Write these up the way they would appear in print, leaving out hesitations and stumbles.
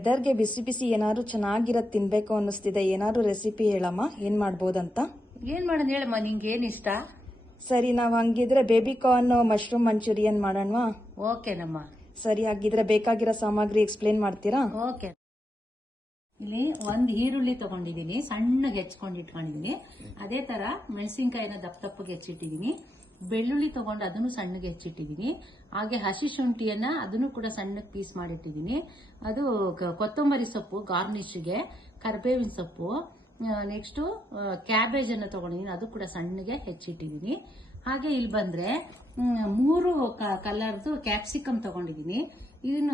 ವೆದರ್ಗೆ ಬಿಸಿ ಬಿಸಿ ಏನಾದ್ರು ಚೆನ್ನಾಗಿರೋದು ತಿನ್ಬೇಕು ಅನ್ನಿಸ್ತಿದೆ. ಏನಾದ್ರು ರೆಸಿಪಿ ಹೇಳಮ್ಮ, ಏನ್ ಮಾಡ್ಬೋದಂತ. ಏನ್ ಮಾಡೋದು ಹೇಳಮ್ಮ, ನಿಂಗೆ ಏನ್ ಇಷ್ಟ? ಸರಿ, ನಾವ್ ಹಂಗಿದ್ರೆ ಬೇಬಿ ಕಾರ್ನ್ ಮಶ್ರೂಮ್ ಮಂಚೂರಿಯನ್ ಮಾಡೋಣವಾ? ಓಕೆನಮ್ಮ. ಸರಿ, ಹಾಗಿದ್ರೆ ಬೇಕಾಗಿರೋ ಸಾಮಗ್ರಿ ಎಕ್ಸ್ಪ್ಲೇನ್ ಮಾಡ್ತೀರಾ? ಓಕೆ. ಇಲ್ಲಿ ಒಂದ್ ಈರುಳ್ಳಿ ತಗೊಂಡಿದೀನಿ, ಸಣ್ಣಗೆ ಹೆಚ್ಕೊಂಡು ಇಟ್ಕೊಂಡಿದೀನಿ. ಅದೇ ತರ ಮೆಣಸಿನ್ಕಾಯಿನ ದಪ್ಪ ದಪ್ಪಗೆ ಹೆಚ್ಚಿಟ್ಟಿದೀನಿ. ಬೆಳ್ಳುಳ್ಳಿ ತಗೊಂಡು ಅದನ್ನು ಸಣ್ಣಗೆ ಹೆಚ್ಚಿಟ್ಟಿದೀನಿ. ಹಾಗೆ ಹಸಿ ಶುಂಠಿಯನ್ನ ಅದನ್ನು ಕೂಡ ಸಣ್ಣಗೆ ಪೀಸ್ ಮಾಡಿಟ್ಟಿದೀನಿ. ಅದು ಕೊತ್ತಂಬರಿ ಸೊಪ್ಪು ಗಾರ್ನಿಶ್ಗೆ, ಕರಿಬೇವಿನ ಸೊಪ್ಪು, ನೆಕ್ಸ್ಟ್ ಕ್ಯಾಬೇಜ್ ಅನ್ನ ತಗೊಂಡಿದೀನಿ, ಅದು ಕೂಡ ಸಣ್ಣಗೆ ಹೆಚ್ಚಿಟ್ಟಿದೀನಿ. ಹಾಗೆ ಇಲ್ಲಿ ಬಂದ್ರೆ 3 ಕಲರ್ದು ಕ್ಯಾಪ್ಸಿಕಮ್ ತಗೊಂಡಿದೀನಿ. ಇದನ್ನ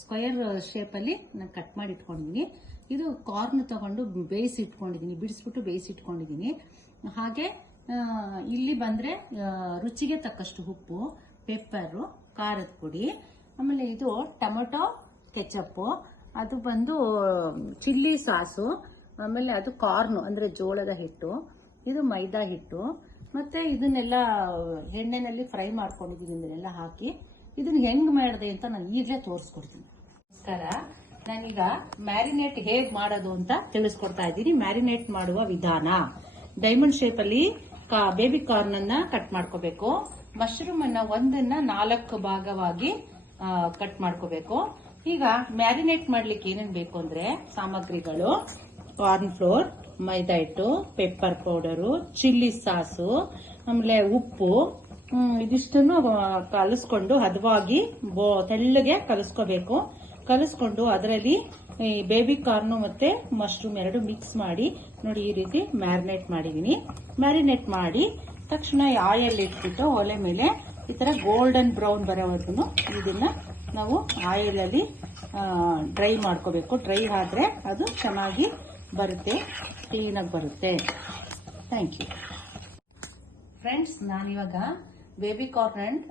ಸ್ಕ್ವೇರ್ ಶೇಪ್ ಅಲ್ಲಿ ನಾನು ಕಟ್ ಮಾಡಿ ಇಟ್ಕೊಂಡಿದೀನಿ. ಇದು ಕಾರ್ನ್ ತಗೊಂಡು ಬೇಯಿಸಿ ಇಟ್ಕೊಂಡಿದೀನಿ, ಬಿಡಿಸ್ಬಿಟ್ಟು ಬೇಯಿಸಿ ಇಟ್ಕೊಂಡಿದೀನಿ. ಹಾಗೆ ಇಲ್ಲಿ ಬಂದ್ರೆ ರುಚಿಗೆ ತಕ್ಕಷ್ಟು ಉಪ್ಪು, ಪೆಪ್ಪರು, ಖಾರದ ಪುಡಿ, ಆಮೇಲೆ ಇದು ಟೊಮೆಟೊ ಕೆಚಪ್, ಅದು ಬಂದು ಚಿಲ್ಲಿ ಸಾಸು, ಆಮೇಲೆ ಅದು ಕಾರ್ನ್ ಅಂದ್ರೆ ಜೋಳದ ಹಿಟ್ಟು, ಇದು ಮೈದಾ ಹಿಟ್ಟು, ಮತ್ತೆ ಇದನ್ನೆಲ್ಲ ಎಣ್ಣೆನಲ್ಲಿ ಫ್ರೈ ಮಾಡ್ಕೊಂಡಿದ್ದೀನಿ. ಇದನ್ನೆಲ್ಲ ಹಾಕಿ ಇದನ್ನ ಹೆಂಗ್ ಮಾಡಿದೆ ಅಂತ ನಾನು ಈಗಲೇ ತೋರಿಸ್ಕೊಡ್ತೀನಿ. ನಮಸ್ಕಾರ, ನಾನೀಗ ಮ್ಯಾರಿನೇಟ್ ಹೇಗ್ ಮಾಡೋದು ಅಂತ ತಿಳಿಸ್ಕೊಡ್ತಾ ಇದ್ದೀನಿ. ಮ್ಯಾರಿನೇಟ್ ಮಾಡುವ ವಿಧಾನ: ಡೈಮಂಡ್ ಶೇಪ್ ಅಲ್ಲಿ ಬೇಬಿ ಕಾರ್ನ್ ಅನ್ನ ಕಟ್ ಮಾಡ್ಕೋಬೇಕು. ಮಶ್ರೂಮ್ ಅನ್ನ 4 ಭಾಗವಾಗಿ ಕಟ್ ಮಾಡ್ಕೋಬೇಕು. ಈಗ ಮ್ಯಾರಿನೇಟ್ ಮಾಡ್ಲಿಕ್ಕೆ ಏನೇನ್ ಬೇಕು ಅಂದ್ರೆ ಸಾಮಗ್ರಿಗಳು: ಕಾರ್ನ್ ಫ್ಲೋರ್, ಮೈದಾ ಹಿಟ್ಟು, ಪೆಪ್ಪರ್ ಪೌಡರು, ಚಿಲ್ಲಿ ಸಾಸು, ಆಮೇಲೆ ಉಪ್ಪು, ಇದಿಷ್ಟನ್ನು ಕಲಿಸ್ಕೊಂಡು ಹದವಾಗಿ ತೆಳ್ಳಗೆ ಕಲಿಸ್ಕೋಬೇಕು. ಕಲಿಸ್ಕೊಂಡು ಅದರಲ್ಲಿ ಈ ಬೇಬಿ ಕಾರ್ನು ಮತ್ತೆ ಮಶ್ರೂಮ್ 2 ಮಿಕ್ಸ್ ಮಾಡಿ ನೋಡಿ ಈ ರೀತಿ ಮ್ಯಾರಿನೇಟ್ ಮಾಡಿದೀನಿ. ಮ್ಯಾರಿನೇಟ್ ಮಾಡಿ ತಕ್ಷಣ ಆಯಿಲ್ ಇಟ್ಬಿಟ್ಟು ಒಲೆ ಮೇಲೆ ಈ ತರ ಗೋಲ್ಡನ್ ಬ್ರೌನ್ ಬರೋವರೆಗೂ ಇದನ್ನ ನಾವು ಆಯಿಲ್ ಅಲ್ಲಿ ಡ್ರೈ ಮಾಡ್ಕೋಬೇಕು. ಡ್ರೈ ಆದ್ರೆ ಅದು ಚೆನ್ನಾಗಿ ಬರುತ್ತೆ, ಕ್ಲೀನಾಗಿ ಬರುತ್ತೆ. Thank you friends. ನಾನಿವಾಗ baby corn and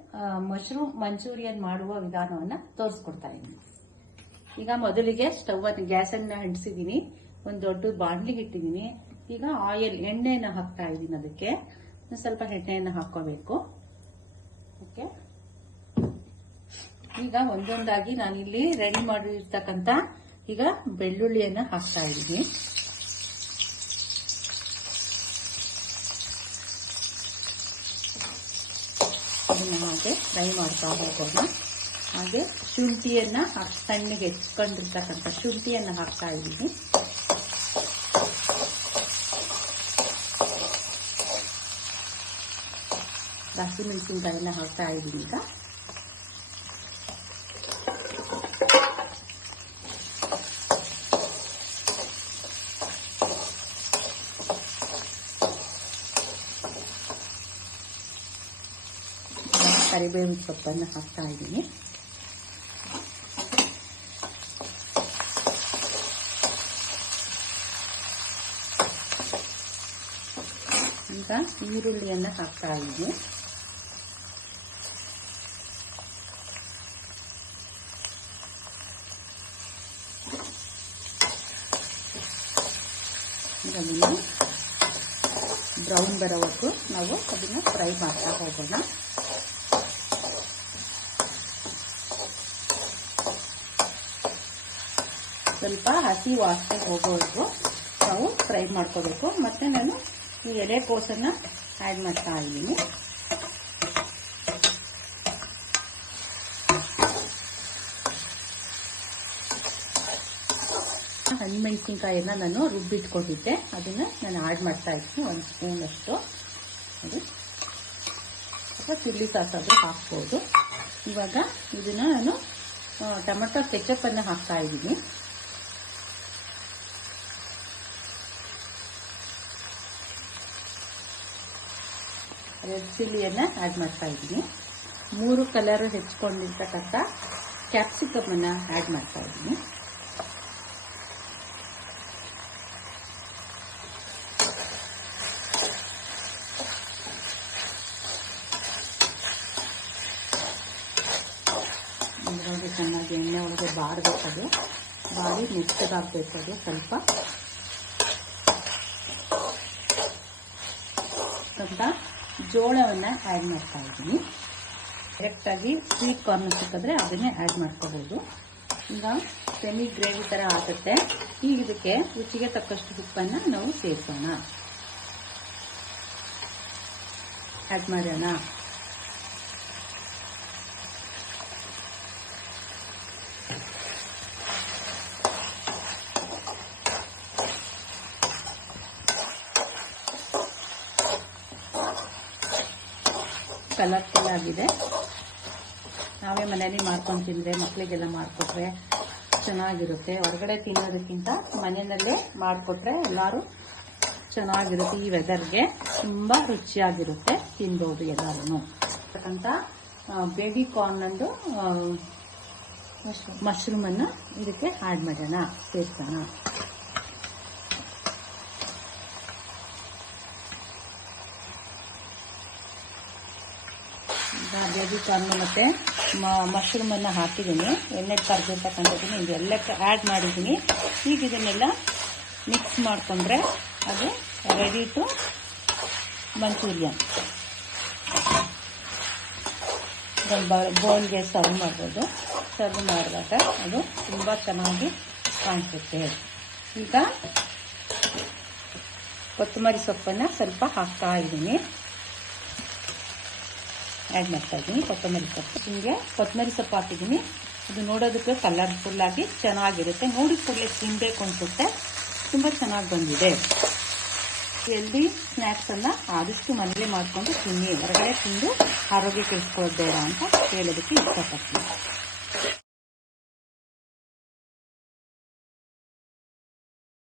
mushroom Manchurian ಮಾಡುವ ವಿಧಾನವನ್ನ ತೋರಿಸ್ಕೊಡ್ತಾ ಇದ್ದೀನಿ. ಈಗ ಮೊದಲಿಗೆ ಸ್ಟವ್ ಅನ್ನು ಗ್ಯಾಸ್ ಅನ್ನ ಅಂಟಿಸಿದೀನಿ. ಒಂದು ದೊಡ್ಡ ಬಾಣಲಿ ಇಟ್ಟಿದ್ದೀನಿ. ಈಗ ಆಯಿಲ್ ಎಣ್ಣೆನ ಹಾಕ್ತಾ ಇದ್ದೀನಿ. ಅದಕ್ಕೆ ಸ್ವಲ್ಪ ಎಣ್ಣೆಯನ್ನು ಹಾಕೋಬೇಕು. ಓಕೆ, ಈಗ ಒಂದೊಂದಾಗಿ ನಾನಿಲ್ಲಿ ರೆಡಿ ಮಾಡಿರ್ತಕ್ಕಂಥ ಈಗ ಬೆಳ್ಳುಳ್ಳಿಯನ್ನ ಹಾಕ್ತಾ ಇದ್ದೀನಿ. ಅದನ್ನ ಹಾಗೆ ಫ್ರೈ ಮಾಡ್ತಾ ಹೋಗೋಣ. ಹಾಗೆ ಶುಂಠಿಯನ್ನ ಸಣ್ಣಗೆ ಹೆಚ್ಕೊಂಡಿರ್ತಕ್ಕಂಥ ಶುಂಠಿಯನ್ನ ಹಾಕ್ತಾ ಇದ್ದೀನಿ. ಹಸಿಮೆಣಸಿನಕಾಯಿನ ಹಾಕ್ತಾ ಇದ್ದೀನಿ. ಈಗ ಕರಿಬೇವಿನ ಸೊಪ್ಪನ್ನು ಹಾಕ್ತಾ ಇದ್ದೀನಿ. ಈಗ ಈರುಳ್ಳಿಯನ್ನ ಹಾಕ್ತಾ ಇದ್ದೀನಿ. ಅದನ್ನು ಬ್ರೌನ್ ಬರೋವರೆಗೂ ನಾವು ಅದನ್ನ ಫ್ರೈ ಮಾಡ್ತಾ ಹೋಗೋಣ. ಸ್ವಲ್ಪ ಹಸಿ ವಾಸನೆ ಹೋಗೋವರೆಗೂ ನಾವು ಫ್ರೈ ಮಾಡ್ಕೋಬೇಕು. ಮತ್ತೆ ನಾನು ಈ ಎಲೆಕೋಸನ್ನ ಆ್ಯಡ್ ಮಾಡ್ತಾ ಇದ್ದೀನಿ. ಹಸಿಮೆಣಸಿನಕಾಯಿಯನ್ನ ನಾನು ರುಬ್ಬಿಟ್ಕೊಂಡಿದ್ದೆ, ಅದನ್ನ ನಾನು ಆ್ಯಡ್ ಮಾಡ್ತಾ ಇದ್ದೀನಿ. 1 ಸ್ಪೂನ್ ಅಷ್ಟು. ಅದು ಅಥವಾ ಚಿಲ್ಲಿ ಸಾಸ್ ಆದರೂ ಹಾಕ್ಬೋದು. ಇವಾಗ ಇದನ್ನ ನಾನು ಟೊಮೆಟೊ ಕೆಚಪ್ ಅನ್ನ ಹಾಕ್ತಾ ಇದ್ದೀನಿ. ರೆಡ್ ಚಿಲ್ಲಿಯನ್ನ ಆ್ಯಡ್ ಮಾಡ್ತಾ ಇದ್ದೀನಿ. 3 ಕಲರ್ ಹೆಚ್ಕೊಂಡಿರ್ತಕ್ಕಂಥ ಕ್ಯಾಪ್ಸಿಕಮ್ ಅನ್ನ ಆ್ಯಡ್ ಮಾಡ್ತಾ ಇದ್ದೀನಿ. ಇದರೊಳಗೆ ಚೆನ್ನಾಗಿ ಎಣ್ಣೆ ಒಳಗೆ ಬಾಡಬೇಕದು, ಬಾಡಿ ಮೆತ್ತಗಾಗಬೇಕು. ಅದು ಸ್ವಲ್ಪ ಜೋಳವನ್ನ ಆ್ಯಡ್ ಮಾಡ್ತಾ ಇದ್ದೀನಿ. ಡೈರೆಕ್ಟಾಗಿ ಸ್ವೀಟ್ ಕಾರ್ನ್ ಸಿಕ್ಕಿದ್ರೆ ಅದನ್ನೇ ಆ್ಯಡ್ ಮಾಡ್ಕೋಬಹುದು. ಈಗ ಸೆಮಿ ಗ್ರೇವಿ ಥರ ಆಗುತ್ತೆ. ಈಗ ಇದಕ್ಕೆ ರುಚಿಗೆ ತಕ್ಕಷ್ಟು ಉಪ್ಪನ್ನು ನಾವು ಸೇರಿಸೋಣ, ಆ್ಯಡ್ ಮಾಡೋಣ. ಕಲರ್ಫುಲ್ ಆಗಿದೆ. ನಾವೇ ಮನೆಯಲ್ಲಿ ಮಾಡ್ಕೊಂಡು ತಿಂದರೆ, ಮಕ್ಕಳಿಗೆಲ್ಲ ಮಾಡಿಕೊಟ್ರೆ ಚೆನ್ನಾಗಿರುತ್ತೆ. ಹೊರಗಡೆ ತಿನ್ನೋದಕ್ಕಿಂತ ಮನೆಯಲ್ಲೇ ಮಾಡಿಕೊಟ್ರೆ ಎಲ್ಲರೂ ಚೆನ್ನಾಗಿರುತ್ತೆ. ಈ ವೆದರ್ಗೆ ತುಂಬ ರುಚಿಯಾಗಿರುತ್ತೆ, ತಿನ್ಬೋದು ಎಲ್ಲರೂ. ಅಂತ ಬೇಬಿ ಕಾರ್ನ್ ಅಂದು ಮಶ್ರೂಮನ್ನು ಇದಕ್ಕೆ ಆ್ಯಡ್ ಮಾಡೋಣ, ಸೇರಿಸೋಣ. ಬೇಬಿ ಕಾರ್ನ್ ಮತ್ತು ಮಶ್ರೂಮನ್ನು ಹಾಕಿದ್ದೀನಿ, ಎಣ್ಣೆ ಕರೆದಿರ್ತಕ್ಕಂಥದ್ದನ್ನು ಇದೆಲ್ಲಕ್ಕೆ ಆ್ಯಡ್ ಮಾಡಿದ್ದೀನಿ. ಈಗ ಇದನ್ನೆಲ್ಲ ಮಿಕ್ಸ್ ಮಾಡಿಕೊಂಡ್ರೆ ಅದು ರೆಡಿ ಟು ಮಂಚೂರಿಯನ್. ಬೌಲ್ಗೆ ಸರ್ವ್ ಮಾಡ್ಬೋದು. ಸರ್ವ್ ಮಾಡಿದಾಗ ಅದು ತುಂಬ ಚೆನ್ನಾಗಿ ಕಾಣಿಸುತ್ತೆ. ಈಗ ಕೊತ್ತಂಬರಿ ಸೊಪ್ಪನ್ನು ಸ್ವಲ್ಪ ಹಾಕ್ತಾ ಇದ್ದೀನಿ, ಆ್ಯಡ್ ಮಾಡ್ತಾ ಇದ್ದೀನಿ ಕೊತ್ತಂಬರಿ ಸೊಪ್ಪು. ಹಿಂಗೆ ಕೊತ್ತಂಬರಿ ಸೊಪ್ಪು ಹಾಕಿದ್ದೀನಿ. ಅದು ನೋಡೋದಕ್ಕೆ ಕಲರ್ಫುಲ್ಲಾಗಿ ಚೆನ್ನಾಗಿರುತ್ತೆ. ನೋಡಿದ ಕೂಡಲೇ ತಿನ್ನಬೇಕು ಅನಿಸುತ್ತೆ. ತುಂಬ ಚೆನ್ನಾಗಿ ಬಂದಿದೆ. ಹೆಲ್ದಿ ಸ್ನ್ಯಾಕ್ಸನ್ನು ಆದಷ್ಟು ಮನೇಲಿ ಮಾಡಿಕೊಂಡು ತಿನ್ನಿ. ಹೊರಗಡೆ ತಿಂದು ಆರೋಗ್ಯ ಕೆಡಿಸ್ಕೊಳ್ಳೋದು ಬೇಡ ಅಂತ ಹೇಳೋದಕ್ಕೆ ಇಷ್ಟಪಡ್ತೀನಿ.